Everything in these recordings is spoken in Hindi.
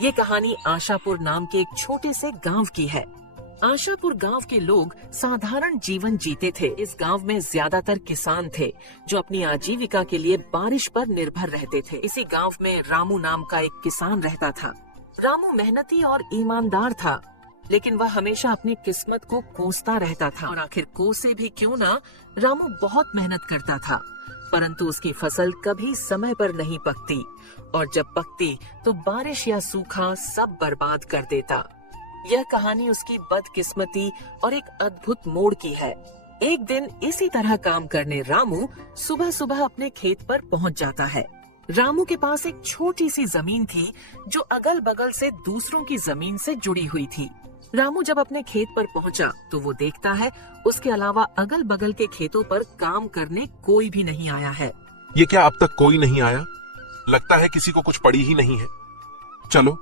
ये कहानी आशापुर नाम के एक छोटे से गांव की है। आशापुर गांव के लोग साधारण जीवन जीते थे। इस गांव में ज्यादातर किसान थे जो अपनी आजीविका के लिए बारिश पर निर्भर रहते थे। इसी गांव में रामू नाम का एक किसान रहता था। रामू मेहनती और ईमानदार था, लेकिन वह हमेशा अपनी किस्मत को कोसता रहता था। और आखिर कोसे भी क्यों ना, रामू बहुत मेहनत करता था, परंतु उसकी फसल कभी समय पर नहीं पकती, और जब पकती तो बारिश या सूखा सब बर्बाद कर देता। यह कहानी उसकी बदकिस्मती और एक अद्भुत मोड़ की है। एक दिन इसी तरह काम करने रामू सुबह सुबह अपने खेत पर पहुंच जाता है। रामू के पास एक छोटी सी जमीन थी जो अगल बगल से दूसरों की जमीन से जुड़ी हुई थी। रामू जब अपने खेत पर पहुंचा तो वो देखता है उसके अलावा अगल बगल के खेतों पर काम करने कोई भी नहीं आया है। ये क्या अब तक कोई नहीं आया? लगता है किसी को कुछ पड़ी ही नहीं है। चलो,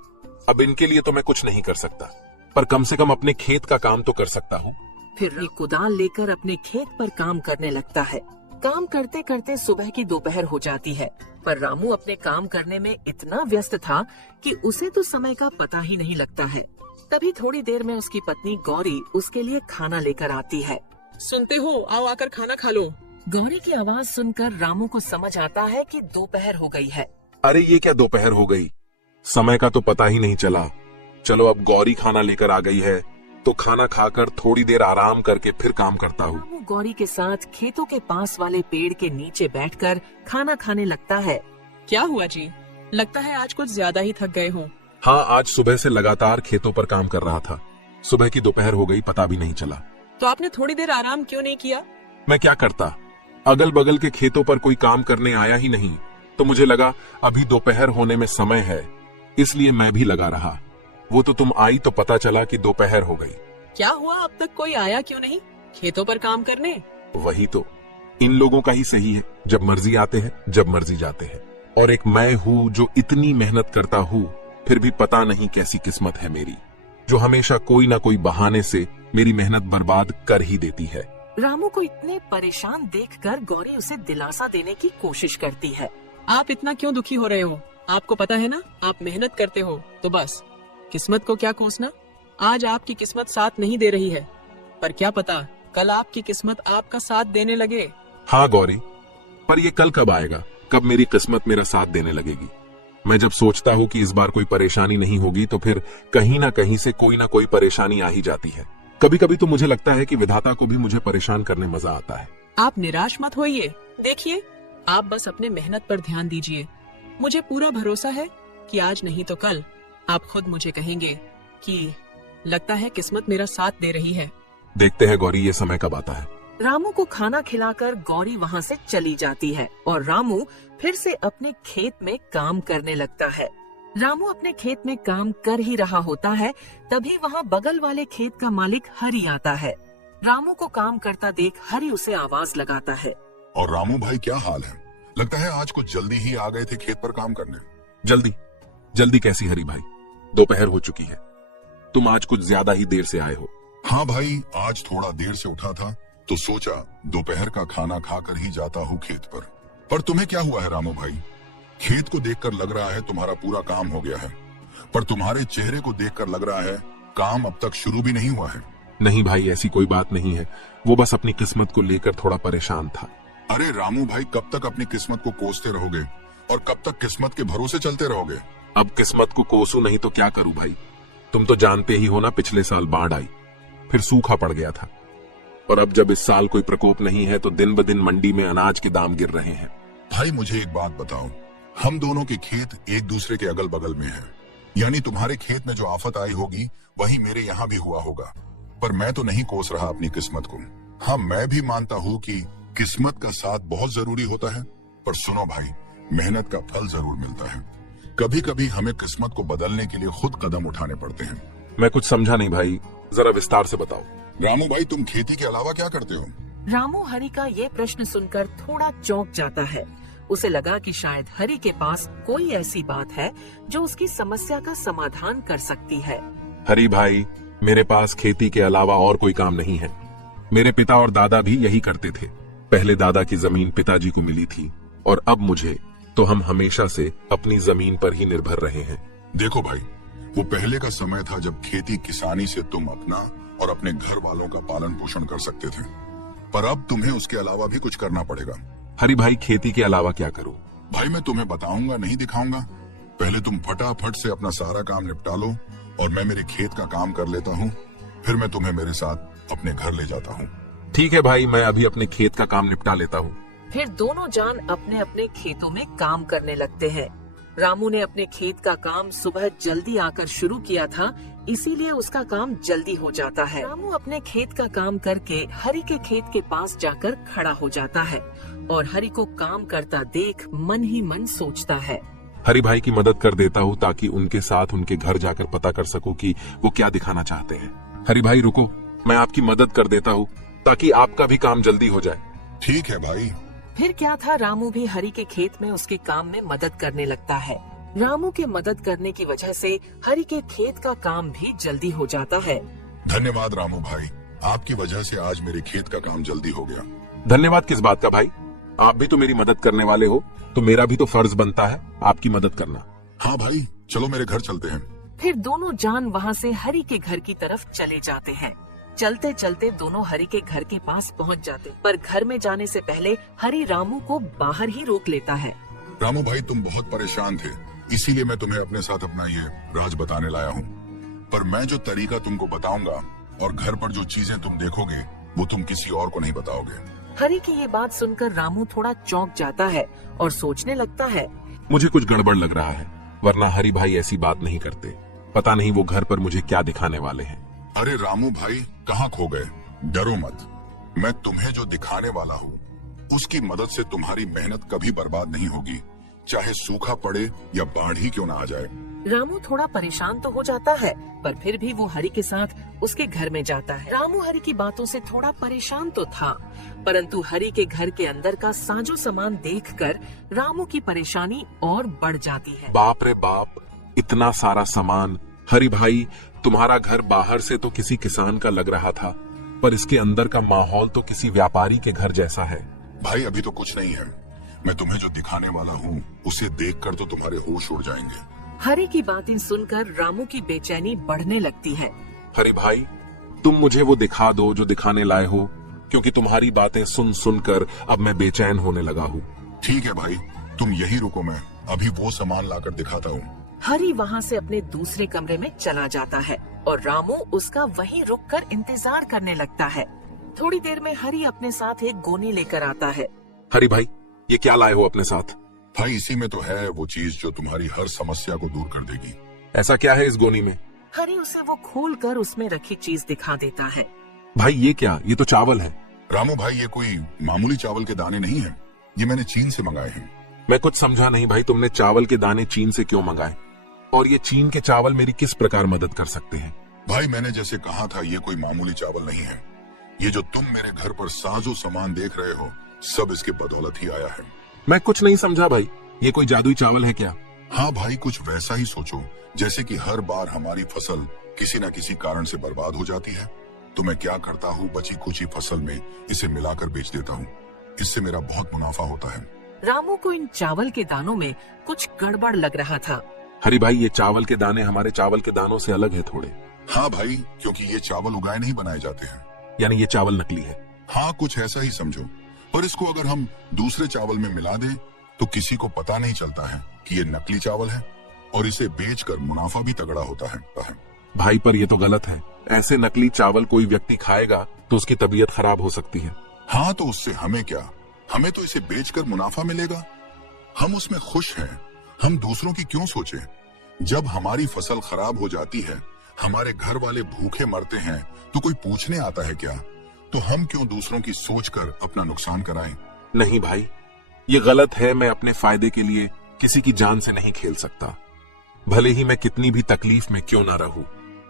अब इनके लिए तो मैं कुछ नहीं कर सकता, पर कम से कम अपने खेत का काम तो कर सकता हूँ। फिर एक कुदाल लेकर अपने खेत पर काम करने लगता है। काम करते करते सुबह की दोपहर हो जाती है, पर रामू अपने काम करने में इतना व्यस्त था कि उसे तो समय का पता ही नहीं लगता है। तभी थोड़ी देर में उसकी पत्नी गौरी उसके लिए खाना लेकर आती है। सुनते हो, आओ आकर खाना खा लो। गौरी की आवाज सुनकर रामू को समझ आता है कि दोपहर हो गई है। अरे ये क्या दोपहर हो गई? समय का तो पता ही नहीं चला। चलो, अब गौरी खाना लेकर आ गई है तो खाना खाकर थोड़ी देर आराम करके फिर काम करता हूँ। रामू गौरी के साथ खेतों के पास वाले पेड़ के नीचे बैठकर खाना खाने लगता है। क्या हुआ जी? लगता है आज कुछ ज्यादा ही थक गए हो। हाँ, आज सुबह से लगातार खेतों पर काम कर रहा था। सुबह की दोपहर हो गई, पता भी नहीं चला। तो आपने थोड़ी देर आराम क्यों नहीं किया? मैं क्या करता, अगल बगल के खेतों पर कोई काम करने आया ही नहीं, तो मुझे लगा अभी दोपहर होने में समय है, इसलिए मैं भी लगा रहा। वो तो तुम आई तो पता चला कि दोपहर हो गई। क्या हुआ, अब तक कोई आया क्यों नहीं खेतों पर काम करने? वही तो, इन लोगों का ही सही है, जब मर्जी आते हैं, जब मर्जी जाते हैं। और एक मैं हूँ जो इतनी मेहनत करता हूँ, फिर भी पता नहीं कैसी किस्मत है मेरी, जो हमेशा कोई ना कोई बहाने से मेरी मेहनत बर्बाद कर ही देती है। रामू को इतने परेशान देखकर गौरी उसे दिलासा देने की कोशिश करती है। आप इतना क्यों दुखी हो रहे हो? आपको पता है ना, आप मेहनत करते हो तो बस, किस्मत को क्या कोसना। आज आपकी किस्मत साथ नहीं दे रही है, पर क्या पता कल आपकी किस्मत आपका साथ देने लगे। हाँ गौरी, पर ये कल कब आएगा? कब मेरी किस्मत मेरा साथ देने लगेगी? मैं जब सोचता हूँ कि इस बार कोई परेशानी नहीं होगी, तो फिर कहीं ना कहीं से कोई ना कोई परेशानी आ ही जाती है। कभी कभी तो मुझे लगता है कि विधाता को भी मुझे परेशान करने मजा आता है। आप निराश मत होइए। देखिए, आप बस अपने मेहनत पर ध्यान दीजिए। मुझे पूरा भरोसा है कि आज नहीं तो कल आप खुद मुझे कहेंगे कि लगता है किस्मत मेरा साथ दे रही है। देखते हैं गौरी, ये समय कब आता है। रामू को खाना खिलाकर गौरी वहाँ से चली जाती है और रामू फिर से अपने खेत में काम करने लगता है। रामू अपने खेत में काम कर ही रहा होता है, तभी वहाँ बगल वाले खेत का मालिक हरि आता है। रामू को काम करता देख हरि उसे आवाज लगाता है। और रामू भाई, क्या हाल है? लगता है आज कुछ जल्दी ही आ गए थे खेत पर काम करने। जल्दी कैसी हरि भाई, दोपहर हो चुकी है। तुम आज कुछ ज्यादा ही देर से आए हो। हाँ भाई, आज थोड़ा देर से उठा था तो सोचा दोपहर का खाना खाकर ही जाता हूँ खेत पर तुम्हें क्या हुआ है रामू भाई? खेत को देखकर लग रहा है तुम्हारा पूरा काम हो गया है, पर तुम्हारे चेहरे को देखकर लग रहा है काम अब तक शुरू भी नहीं हुआ है। नहीं भाई, ऐसी कोई बात नहीं है, वो बस अपनी किस्मत को लेकर थोड़ा परेशान था। अरे रामू भाई, कब तक अपनी किस्मत को कोसते रहोगे और कब तक किस्मत के भरोसे चलते रहोगे? अब किस्मत को कोसू नहीं तो क्या करूं भाई? तुम तो जानते ही हो ना, पिछले साल बाढ़ आई, फिर सूखा पड़ गया था, और अब जब इस साल कोई प्रकोप नहीं है तो दिन ब दिन मंडी में अनाज के दाम गिर रहे हैं। भाई मुझे एक बात बताओ, हम दोनों के खेत एक दूसरे के अगल बगल में हैं, यानी तुम्हारे खेत में जो आफत आई होगी वही मेरे यहाँ भी हुआ होगा, पर मैं तो नहीं कोस रहा अपनी किस्मत को। हाँ, मैं भी मानता हूँ कि किस्मत का साथ बहुत जरूरी होता है, पर सुनो भाई, मेहनत का फल जरूर मिलता है। कभी कभी हमें किस्मत को बदलने के लिए खुद कदम उठाने पड़ते हैं। मैं कुछ समझा नहीं भाई, जरा विस्तार से बताओ। रामू भाई, तुम खेती के अलावा क्या करते हो? रामू हरि का ये प्रश्न सुनकर थोड़ा चौंक जाता है। उसे लगा कि शायद हरि के पास कोई ऐसी बात है जो उसकी समस्या का समाधान कर सकती है। हरि भाई, मेरे पास खेती के अलावा और कोई काम नहीं है। मेरे पिता और दादा भी यही करते थे। पहले दादा की जमीन पिताजी को मिली थी और अब मुझे, तो हम हमेशा से अपनी जमीन पर ही निर्भर रहे हैं। देखो भाई, वो पहले का समय था जब खेती किसानी से तुम अपना और अपने घर वालों का पालन पोषण कर सकते थे, पर अब तुम्हें उसके अलावा भी कुछ करना पड़ेगा। हरि भाई, खेती के अलावा क्या करूं? भाई मैं तुम्हें बताऊंगा, नहीं दिखाऊंगा। पहले तुम फटाफट से अपना सारा काम निपटा लो और मैं मेरे खेत का काम कर लेता हूँ, फिर मैं तुम्हें मेरे साथ अपने घर ले जाता हूँ। ठीक है भाई, मैं अभी अपने खेत का काम निपटा लेता हूँ। फिर दोनों जान अपने अपने खेतों में काम करने लगते हैं। रामू ने अपने खेत का काम सुबह जल्दी आकर शुरू किया था, इसीलिए उसका काम जल्दी हो जाता है। रामू अपने खेत का काम करके हरि के खेत के पास जाकर खड़ा हो जाता है और हरि को काम करता देख मन ही मन सोचता है, हरि भाई की मदद कर देता हूँ ताकि उनके साथ उनके घर जाकर पता कर सकूं कि वो क्या दिखाना चाहते हैं। हरि भाई रुको, मैं आपकी मदद कर देता हूँ ताकि आपका भी काम जल्दी हो जाए। ठीक है भाई। फिर क्या था, रामू भी हरि के खेत में उसके काम में मदद करने लगता है। रामू के मदद करने की वजह से हरि के खेत का काम भी जल्दी हो जाता है। धन्यवाद रामू भाई, आपकी वजह से आज मेरे खेत का काम जल्दी हो गया। धन्यवाद किस बात का भाई, आप भी तो मेरी मदद करने वाले हो, तो मेरा भी तो फर्ज बनता है आपकी मदद करना। हाँ भाई, चलो मेरे घर चलते हैं। फिर दोनों जान वहाँ से हरि के घर की तरफ चले जाते हैं। चलते चलते दोनों हरि के घर के पास पहुँच जाते, पर घर में जाने से पहले हरि रामू को बाहर ही रोक लेता है। रामू भाई, तुम बहुत परेशान थे, इसीलिए मैं तुम्हें अपने साथ अपना ये राज बताने लाया हूँ। पर मैं जो तरीका तुमको बताऊंगा और घर पर जो चीजें तुम देखोगे वो तुम किसी और को नहीं बताओगे। हरि की ये बात सुनकर रामू थोड़ा चौंक जाता है और सोचने लगता है, मुझे कुछ गड़बड़ लग रहा है, वरना हरि भाई ऐसी बात नहीं करते। पता नहीं वो घर पर मुझे क्या दिखाने वाले हैं। अरे रामू भाई, कहाँ खो गए? डरो मत, मैं तुम्हें जो दिखाने वाला हूँ उसकी मदद से तुम्हारी मेहनत कभी बर्बाद नहीं होगी, चाहे सूखा पड़े या बाढ़ ही क्यों ना आ जाए। रामू थोड़ा परेशान तो हो जाता है, पर फिर भी वो हरि के साथ उसके घर में जाता है। रामू हरि की बातों से थोड़ा परेशान तो था, परंतु हरि के घर के अंदर का साजो सामान देखकर रामू की परेशानी और बढ़ जाती है। बाप रे बाप, इतना सारा सामान। हरि भाई, तुम्हारा घर बाहर से तो किसी किसान का लग रहा था, पर इसके अंदर का माहौल तो किसी व्यापारी के घर जैसा है। भाई अभी तो कुछ नहीं है, मैं तुम्हें जो दिखाने वाला हूँ उसे देखकर तो तुम्हारे होश उड़ जाएंगे। हरि की बातें सुनकर रामू की बेचैनी बढ़ने लगती है। हरि भाई, तुम मुझे वो दिखा दो जो दिखाने लाए हो, क्योंकि तुम्हारी बातें सुन सुनकर अब मैं बेचैन होने लगा हूँ। ठीक है भाई, तुम यही रुको, मैं अभी वो सामान लाकर दिखाता हूँ। हरि वहाँ से अपने दूसरे कमरे में चला जाता है और रामू उसका वहीं रुककर इंतजार करने लगता है। थोड़ी देर में हरि अपने साथ एक गोनी लेकर आता है। हरि भाई, ये क्या लाए हो अपने साथ? भाई इसी में तो है वो चीज जो तुम्हारी हर समस्या को दूर कर देगी। ऐसा क्या है इस गोनी में? हरि उसे वो खोलकर उसमें रखी चीज दिखा देता है। भाई ये क्या? ये तो चावल है। रामू भाई, ये कोई मामूली चावल के दाने नहीं है, ये मैंने चीन से मंगाए हैं। मैं कुछ समझा नहीं भाई, तुमने चावल के दाने चीन से क्यों मंगाए? और ये चीन के चावल मेरी किस प्रकार मदद कर सकते हैं? भाई मैंने जैसे कहा था, ये कोई मामूली चावल नहीं है। ये जो तुम मेरे घर पर साजो सामान देख रहे हो, सब इसके बदौलत ही आया है। मैं कुछ नहीं समझा भाई, ये कोई जादुई चावल है क्या? हाँ भाई, कुछ वैसा ही सोचो जैसे कि हर बार हमारी फसल किसी न किसी कारण से बर्बाद हो जाती है, तो मैं क्या करता हूँ, बची कुची फसल में इसे मिलाकर बेच देता हूँ। इससे मेरा बहुत मुनाफा होता है। रामू को इन चावल के दानों में कुछ गड़बड़ लग रहा था। हरि भाई, ये चावल के दाने हमारे चावल के दानों से अलग है थोड़े। हाँ भाई, क्योंकि ये चावल उगाए नहीं बनाए जाते हैं। यानी ये चावल नकली है? हाँ, कुछ ऐसा ही समझो। पर इसको अगर हम दूसरे चावल में मिला दें तो किसी को पता नहीं चलता है कि ये नकली चावल है, और इसे बेचकर मुनाफा भी तगड़ा होता है। भाई पर ये तो गलत है, ऐसे नकली चावल कोई व्यक्ति खाएगा तो उसकी तबीयत खराब हो सकती है। हाँ, तो उससे हमें क्या, हमें तो इसे बेचकर मुनाफा मिलेगा, हम उसमें खुश हैं। हम दूसरों की क्यों सोचें? जब हमारी फसल खराब हो जाती है, हमारे घर वाले भूखे मरते हैं, तो कोई पूछने आता है क्या? तो हम क्यों दूसरों की सोचकर अपना नुकसान कराएं? नहीं भाई, ये गलत है। मैं अपने फायदे के लिए किसी की जान से नहीं खेल सकता। भले ही मैं कितनी भी तकलीफ में क्यों ना रहूं,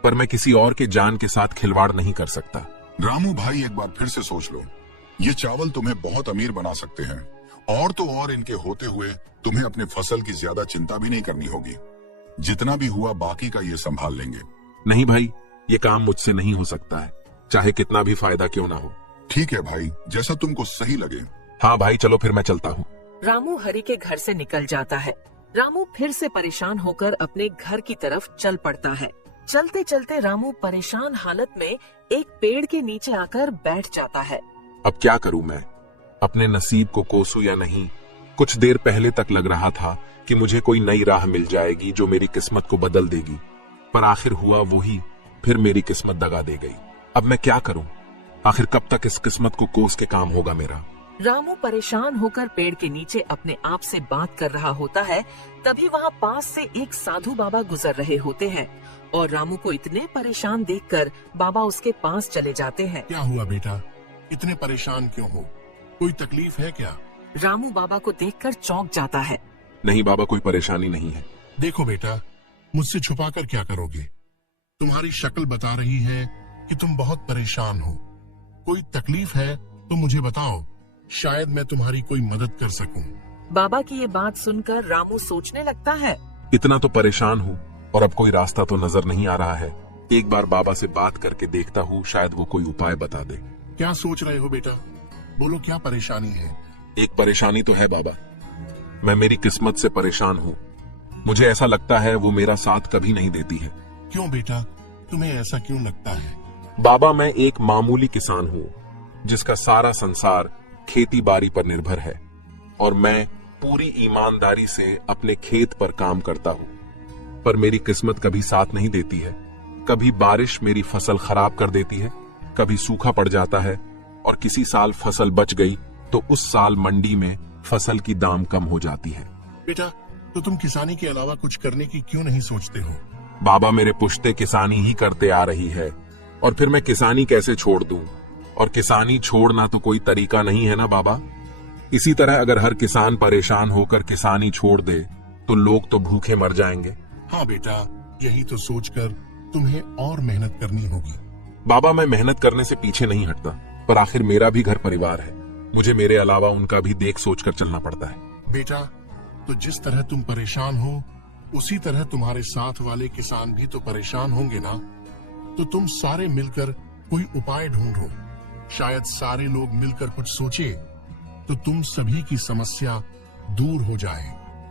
पर मैं किसी और के जान के साथ खिलवाड़ नहीं कर सकता। रामू भाई, एक बार फिर से सोच लो, ये चावल तुम्हें बहुत अमीर बना सकते हैं, और तो और इनके होते हुए तुम्हें अपने फसल की ज्यादा चिंता भी नहीं करनी होगी। जितना भी हुआ बाकी का ये संभाल लेंगे। नहीं भाई, ये काम मुझसे नहीं हो सकता है, चाहे कितना भी फायदा क्यों ना हो। ठीक है भाई, जैसा तुमको सही लगे। हाँ भाई, चलो फिर मैं चलता हूँ। रामू हरि के घर से निकल जाता है रामू फिर से परेशान होकर अपने घर की तरफ चल पड़ता है। चलते चलते रामू परेशान हालत में एक पेड़ के नीचे आकर बैठ जाता है। अब क्या करूं मैं? अपने नसीब को कोसूं या नहीं? कुछ देर पहले तक लग रहा था कि मुझे कोई नई राह मिल जाएगी जो मेरी किस्मत को बदल देगी, पर आखिर हुआ वही, फिर मेरी किस्मत दगा दे गई। अब मैं क्या करूं? आखिर कब तक इस किस्मत को कोस के काम होगा मेरा? रामू परेशान होकर पेड़ के नीचे अपने आप से बात कर रहा होता है। तभी वहाँ पास से एक साधु बाबा गुजर रहे होते हैं और रामू को इतने परेशान देखकर बाबा उसके पास चले जाते हैं। क्या हुआ बेटा, इतने परेशान क्यों हो? कोई तकलीफ है क्या? रामू बाबा को देखकर चौंक जाता है। नहीं बाबा, कोई परेशानी नहीं है। देखो बेटा, मुझसे छुपाकर क्या करोगे? तुम्हारी शक्ल बता रही है कि तुम बहुत परेशान हो। कोई तकलीफ है तो मुझे बताओ, शायद मैं तुम्हारी कोई मदद कर सकूं। बाबा की ये बात सुनकर रामू सोचने लगता है। इतना तो परेशान हूँ और अब कोई रास्ता तो नजर नहीं आ रहा है। एक बार बाबा से बात करके देखता हूँ, शायद वो कोई उपाय बता दे। क्या सोच रहे हो बेटा? बोलो, क्या परेशानी है? एक परेशानी तो है बाबा, मैं मेरी किस्मत से परेशान हूँ। मुझे ऐसा लगता है वो मेरा साथ कभी नहीं देती है। क्यों बेटा, तुम्हें ऐसा क्यों लगता है? बाबा, मैं एक मामूली किसान हूँ जिसका सारा संसार खेती बाड़ी पर निर्भर है और मैं पूरी ईमानदारी से अपने खेत पर काम करता हूँ, पर मेरी किस्मत कभी साथ नहीं देती है। कभी बारिश मेरी फसल खराब कर देती है, कभी सूखा पड़ जाता है और किसी साल फसल बच गई तो उस साल मंडी में फसल की दाम कम हो जाती है। बेटा, तो तुम किसानी के अलावा कुछ करने की क्यों नहीं सोचते हो? बाबा, मेरे पुश्ते किसानी ही करते आ रही है और फिर मैं किसानी कैसे छोड़ दूं? और किसानी छोड़ना तो कोई तरीका नहीं है ना बाबा। इसी तरह अगर हर किसान परेशान होकर किसानी छोड़ दे तो लोग तो भूखे मर जाएंगे। हाँ बेटा, यही तो सोचकर तुम्हें और मेहनत करनी होगी। बाबा, मैं मेहनत करने से पीछे नहीं हटता, पर आखिर मेरा भी घर परिवार है। मुझे मेरे अलावा उनका भी देख सोच कर चलना पड़ता है। बेटा, तो जिस तरह तुम परेशान हो उसी तरह तुम्हारे साथ वाले किसान भी तो परेशान होंगे ना। तो तुम सारे मिलकर कोई उपाय ढूंढो। शायद सारे लोग मिलकर कुछ सोचे तो तुम सभी की समस्या दूर हो जाए।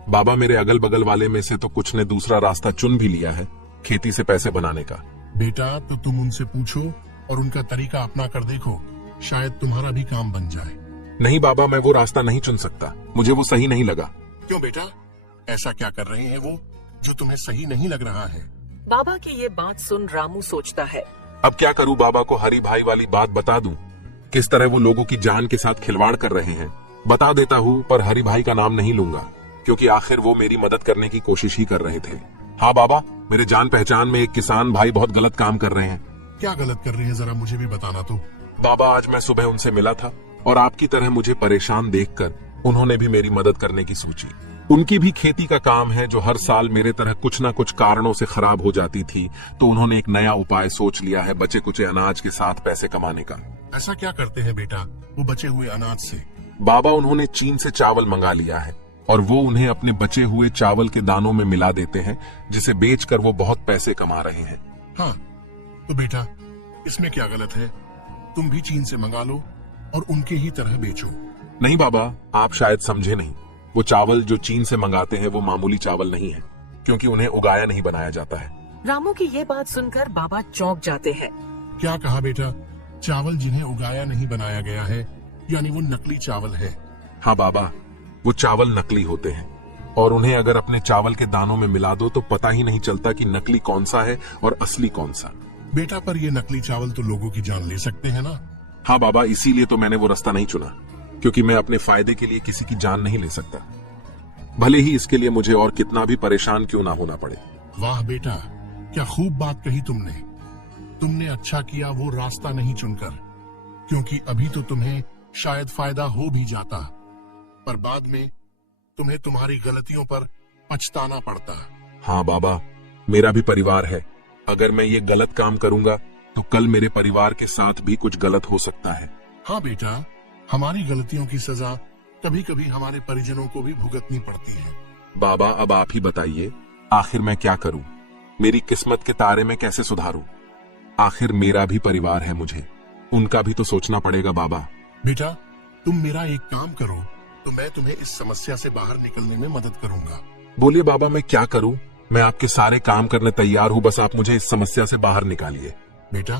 बाबा, मेरे अगल बगल वाले में से तो कुछ ने दूसरा रास्ता चुन भी लिया है, खेती से पैसे बनाने का। बेटा, तो तुम उनसे पूछो और उनका तरीका अपना कर देखो, शायद तुम्हारा भी काम बन जाए। नहीं बाबा, मैं वो रास्ता नहीं चुन सकता, मुझे वो सही नहीं लगा। क्यों बेटा, ऐसा क्या कर रहे हैं वो जो तुम्हें सही नहीं लग रहा है? बाबा की ये बात सुन रामू सोचता है। अब क्या करूं? बाबा को हरी भाई वाली बात बता दूं? किस तरह वो लोगों की जान के साथ खिलवाड़ कर रहे हैं बता देता हूं, पर हरी भाई का नाम नहीं लूंगा क्योंकि आखिर वो मेरी मदद करने की कोशिश ही कर रहे थे। हाँ बाबा, मेरे जान पहचान में एक किसान भाई बहुत गलत काम कर रहे हैं। क्या गलत कर रहे हैं, जरा मुझे भी बताना तो। बाबा, आज मैं सुबह उनसे मिला था और आपकी तरह मुझे परेशान देखकर उन्होंने भी मेरी मदद करने की सोची। उनकी भी खेती का काम है जो हर साल मेरे तरह कुछ ना कुछ कारणों से खराब हो जाती थी, तो उन्होंने एक नया उपाय सोच लिया है बचे कुचे अनाज के साथ पैसे कमाने का। ऐसा क्या करते हैं बेटा वो बचे हुए अनाज से? बाबा, उन्होंने चीन से चावल मंगा लिया है और वो उन्हें अपने बचे हुए चावल के दानों में मिला देते हैं, जिसे बेचकर वो बहुत पैसे कमा रहे हैं। हाँ, तो बेटा इसमें क्या गलत है? तुम भी चीन से मंगा लो और उनके ही तरह बेचो। नहीं बाबा, आप शायद समझे नहीं। वो चावल जो चीन से मंगाते हैं वो मामूली चावल नहीं है, क्योंकि उन्हें उगाया नहीं बनाया जाता है। रामू की ये बात सुनकर बाबा चौंक जाते हैं। क्या कहा बेटा? चावल जिन्हें उगाया नहीं बनाया गया है, यानी वो नकली चावल है? हाँ बाबा, वो चावल नकली होते हैं और उन्हें अगर अपने चावल के दानों में मिला दो तो पता ही नहीं चलता कि नकली कौन सा है और असली कौन सा। बेटा, पर ये नकली चावल तो लोगों की जान ले सकते हैं ना। हाँ बाबा, इसीलिए तो मैंने वो रास्ता नहीं चुना, क्योंकि मैं अपने फायदे के लिए किसी की जान नहीं ले सकता, भले ही इसके लिए मुझे और कितना भी परेशान क्यों ना होना पड़े। वाह बेटा, क्या खूब बात कही तुमने। तुमने अच्छा किया वो रास्ता नहीं चुनकर, क्योंकि अभी तो तुम्हें शायद फायदा हो भी जाता, पर बाद में तुम्हें तुम्हारी गलतियों पर पछताना पड़ता। हाँ बाबा, मेरा भी परिवार है। अगर मैं ये गलत काम करूंगा तो कल मेरे परिवार के साथ भी कुछ गलत हो सकता है। हाँ बेटा, हमारी गलतियों की सजा कभी कभी हमारे परिजनों को भी भुगतनी पड़ती है। बाबा, अब आप ही बताइए, आखिर मैं क्या करूं? मेरी किस्मत के तारे में कैसे सुधारूं? आखिर मेरा भी परिवार है, मुझे उनका भी तो सोचना पड़ेगा। बाबा बेटा, तुम मेरा एक काम करो तो मैं तुम्हें इस समस्या से बाहर निकलने में मदद करूंगा। बोलिए बाबा, मैं क्या करूं? मैं आपके सारे काम करने तैयार हूं, बस आप मुझे इस समस्या से बाहर निकालिए। बेटा,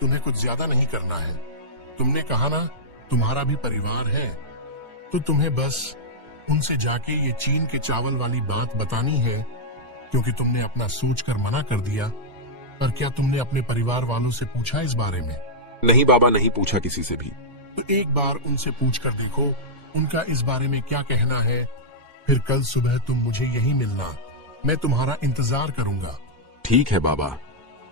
तुम्हें कुछ ज्यादा नहीं करना है। तुमने कहा ना तुम्हारा भी परिवार है, तो तुम्हें बस उनसे जाके ये चीन के चावल वाली बात बतानी है, क्योंकि तुमने अपना सोचकर मना कर दिया। पर क्या तुमने अपने परिवार वालों से पूछा इस बारे में? नहीं बाबा, नहीं पूछा किसी से भी। तो एक बार उनसे पूछ कर देखो उनका इस बारे में क्या कहना है। फिर कल सुबह तुम मुझे यहीं मिलना, मैं तुम्हारा इंतजार करूंगा। ठीक है बाबा,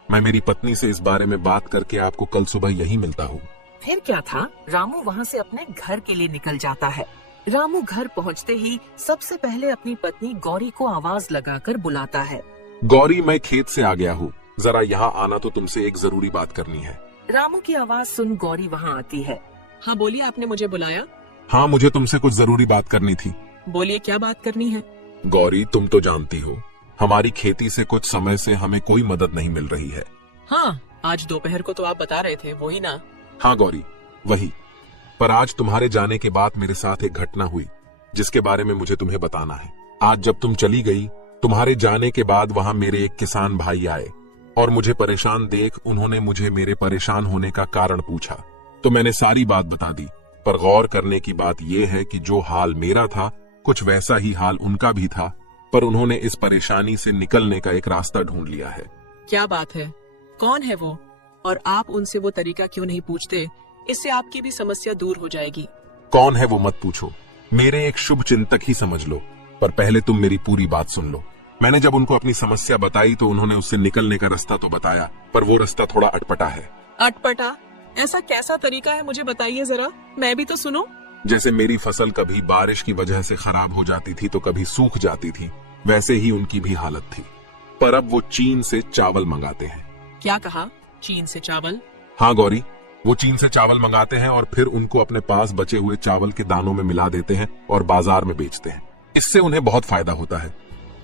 मैं मेरी पत्नी से इस बारे में बात करके आपको कल सुबह यहीं मिलता हूँ। फिर क्या था, रामू वहाँ से अपने घर के लिए निकल जाता है। रामू घर पहुँचते ही सबसे पहले अपनी पत्नी गौरी को आवाज लगाकर बुलाता है। गौरी, मैं खेत से आ गया हूँ, जरा यहाँ आना, तो तुमसे एक जरूरी बात करनी है। रामू की आवाज सुन गौरी वहाँ आती है। हाँ बोलिए, आपने मुझे बुलाया? हाँ, मुझे तुमसे कुछ जरूरी बात करनी थी। बोलिए, क्या बात करनी है? गौरी, तुम तो जानती हो हमारी खेती से कुछ समय से हमें कोई मदद नहीं मिल रही है। हाँ, आज दोपहर को तो आप बता रहे थे, वही ना? हाँ गौरी, वही। पर आज तुम्हारे जाने के बाद मेरे साथ एक घटना हुई जिसके बारे में मुझे तुम्हें बताना है। आज जब तुम चली गई, तुम्हारे जाने के बाद वहां मेरे एक किसान भाई आए और मुझे परेशान देख उन्होंने मुझे मेरे परेशान होने का कारण पूछा। तो मैंने सारी बात बता दी। पर गौर करने की बात यह है कि जो हाल मेरा था, कुछ वैसा ही हाल उनका भी था, पर उन्होंने इस परेशानी से निकलने का एक रास्ता ढूंढ लिया है। क्या बात है? कौन है वो? और आप उनसे वो तरीका क्यों नहीं पूछते? इससे आपकी भी समस्या दूर हो जाएगी। कौन है वो मत पूछो, मेरे एक शुभ चिंतक ही समझ लो। पर पहले तुम मेरी पूरी बात सुन लो। मैंने जब उनको अपनी समस्या बताई तो उन्होंने उससे निकलने का रास्ता तो बताया, पर वो रास्ता थोड़ा अटपटा है। अटपटा? ऐसा कैसा तरीका है, मुझे बताइए जरा, मैं भी तो सुनो। जैसे मेरी फसल कभी बारिश की वजह से खराब हो जाती थी तो कभी सूख जाती थी, वैसे ही उनकी भी हालत थी। पर अब वो चीन से चावल मंगाते हैं। क्या कहा? चीन से चावल? हाँ गौरी, वो चीन से चावल मंगाते हैं और फिर उनको अपने पास बचे हुए चावल के दानों में मिला देते हैं और बाजार में बेचते हैं। इससे उन्हें बहुत फायदा होता है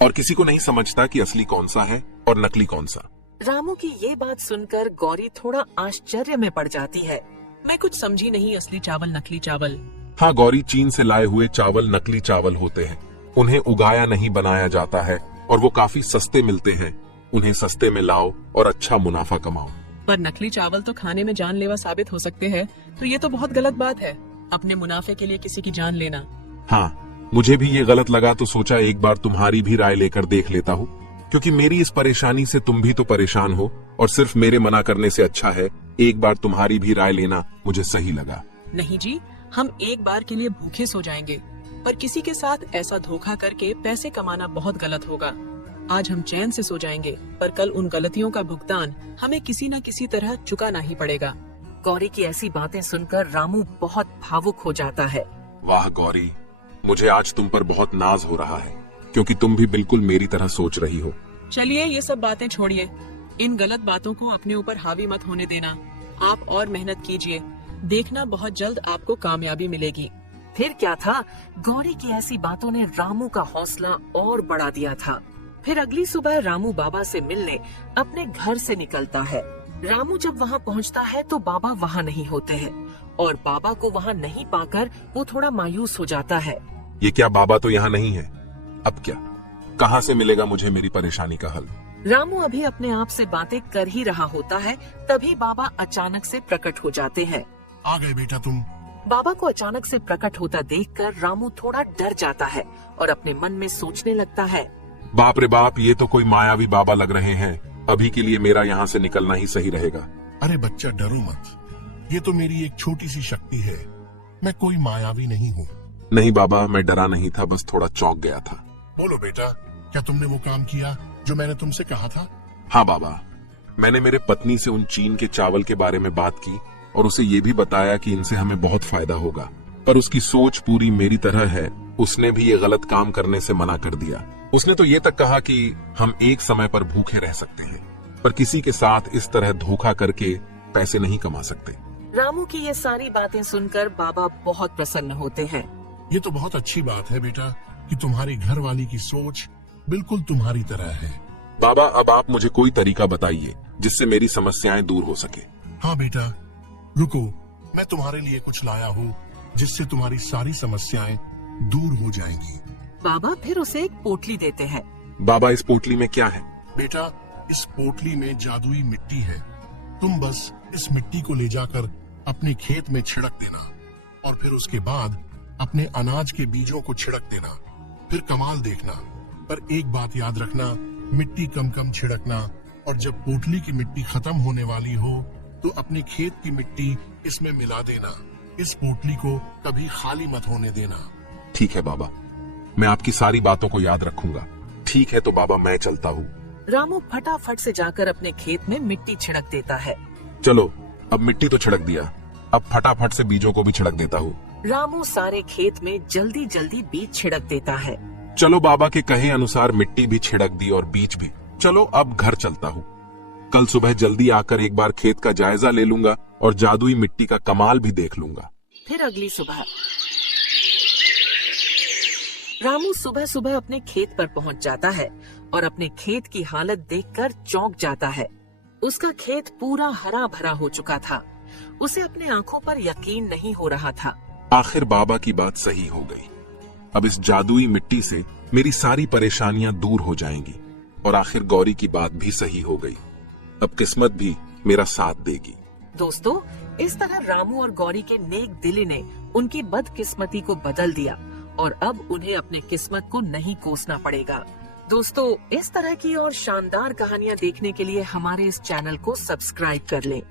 और किसी को नहीं समझता कि असली कौन सा है और नकली कौन सा। रामू की ये बात सुनकर गौरी थोड़ा आश्चर्य में पड़ जाती है। मैं कुछ समझी नहीं, असली चावल नकली चावल? हाँ गौरी, चीन से लाए हुए चावल नकली चावल होते हैं। उन्हें उगाया नहीं बनाया जाता है और वो काफी सस्ते मिलते हैं। उन्हें सस्ते में लाओ और अच्छा मुनाफा कमाओ। पर नकली चावल तो खाने में जानलेवा साबित हो सकते हैं, तो ये तो बहुत गलत बात है, अपने मुनाफे के लिए किसी की जान लेना। हाँ, मुझे भी ये गलत लगा तो सोचा एक बार तुम्हारी भी राय लेकर देख लेता हूँ, क्योंकि मेरी इस परेशानी से तुम भी तो परेशान हो और सिर्फ मेरे मना करने से अच्छा है एक बार तुम्हारी भी राय लेना मुझे सही लगा। नहीं जी, हम एक बार के लिए भूखे सो जाएंगे, पर किसी के साथ ऐसा धोखा करके पैसे कमाना बहुत गलत होगा। आज हम चैन से सो जाएंगे, पर कल उन गलतियों का भुगतान हमें किसी न किसी तरह चुकाना ही पड़ेगा। गौरी की ऐसी बातें सुनकर रामू बहुत भावुक हो जाता है। वाह गौरी, मुझे आज तुम पर बहुत नाज हो रहा है, क्योंकि तुम भी बिल्कुल मेरी तरह सोच रही हो। चलिए ये सब बातें छोड़िए, इन गलत बातों को अपने ऊपर हावी मत होने देना। आप और मेहनत कीजिए, देखना बहुत जल्द आपको कामयाबी मिलेगी। फिर क्या था, गौरी की ऐसी बातों ने रामू का हौसला और बढ़ा दिया था। फिर अगली सुबह रामू बाबा से मिलने अपने घर से निकलता है। रामू जब वहाँ पहुँचता है तो बाबा वहाँ नहीं होते हैं और बाबा को वहाँ नहीं पाकर वो थोड़ा मायूस हो जाता है। ये क्या, बाबा तो यहाँ नहीं है? अब क्या, कहाँ से मिलेगा मुझे मेरी परेशानी का हल? रामू अभी अपने आप से बातें कर ही रहा होता है, तभी बाबा अचानक से प्रकट हो जाते हैं। आ गए बेटा तुम। बाबा को अचानक से प्रकट होता देखकर रामू थोड़ा डर जाता है और अपने मन में सोचने लगता है, बाप रे बाप, ये तो कोई मायावी बाबा लग रहे हैं। अभी के लिए मेरा यहाँ से निकलना ही सही रहेगा। अरे बच्चा, डरो मत, ये तो मेरी एक छोटी सी शक्ति है, मैं कोई मायावी नहीं हूँ। नहीं बाबा, मैं डरा नहीं था, बस थोड़ा चौंक गया था। बोलो बेटा, क्या तुमने वो काम किया जो मैंने तुमसे कहा था? हाँ बाबा, मैंने मेरे पत्नी से उन चीन के चावल के बारे में बात की और उसे ये भी बताया कि इनसे हमें बहुत फायदा होगा, पर उसकी सोच पूरी मेरी तरह है। उसने भी ये गलत काम करने से मना कर दिया। उसने तो ये तक कहा कि हम एक समय पर भूखे रह सकते हैं, पर किसी के साथ इस तरह धोखा करके पैसे नहीं कमा सकते। रामू की ये सारी बातें सुनकर बाबा बहुत प्रसन्न होते हैं। ये तो बहुत अच्छी बात है बेटा कि तुम्हारी घरवाली की सोच बिल्कुल तुम्हारी तरह है। बाबा, अब आप मुझे कोई तरीका बताइए जिससे मेरी समस्याएं दूर हो सके। हाँ बेटा, रुको, मैं तुम्हारे लिए कुछ लाया हूँ जिससे तुम्हारी सारी समस्याएं दूर हो जाएंगी। बाबा फिर उसे एक पोटली देते हैं। बाबा इस पोटली में क्या है? बेटा, इस पोटली में जादुई मिट्टी है। तुम बस इस मिट्टी को ले जाकर अपने खेत में छिड़क देना और फिर उसके बाद अपने अनाज के बीजों को छिड़क देना, फिर कमाल देखना। पर एक बात याद रखना, मिट्टी कम कम छिड़कना, और जब पोटली की मिट्टी खत्म होने वाली हो तो अपने खेत की मिट्टी इसमें मिला देना। इस पोटली को कभी खाली मत होने देना। ठीक है बाबा, मैं आपकी सारी बातों को याद रखूंगा। ठीक है तो बाबा, मैं चलता हूँ। रामू फटाफट से जाकर अपने खेत में मिट्टी छिड़क देता है। चलो, अब मिट्टी तो छिड़क दिया, अब फटाफट से बीजों को भी छिड़क देता हूँ। रामू सारे खेत में जल्दी जल्दी बीज छिड़क देता है। चलो, बाबा के कहे अनुसार मिट्टी भी छिड़क दी और बीज भी। चलो अब घर चलता हूँ। कल सुबह जल्दी आकर एक बार खेत का जायजा ले लूंगा और जादुई मिट्टी का कमाल भी देख लूंगा। फिर अगली सुबह रामू सुबह सुबह अपने खेत पर पहुंच जाता है और अपने खेत की हालत देखकर चौंक जाता है। उसका खेत पूरा हरा भरा हो चुका था। उसे अपने आंखों पर यकीन नहीं हो रहा था। आखिर बाबा की बात सही हो गई। अब इस जादुई मिट्टी से मेरी सारी परेशानियां दूर हो जाएंगी और आखिर गौरी की बात भी सही हो गई। अब किस्मत भी मेरा साथ देगी। दोस्तों, इस तरह रामू और गौरी के नेक दिली ने उनकी बदकिस्मती को बदल दिया और अब उन्हें अपने किस्मत को नहीं कोसना पड़ेगा। दोस्तों, इस तरह की और शानदार कहानियाँ देखने के लिए हमारे इस चैनल को सब्सक्राइब कर लें।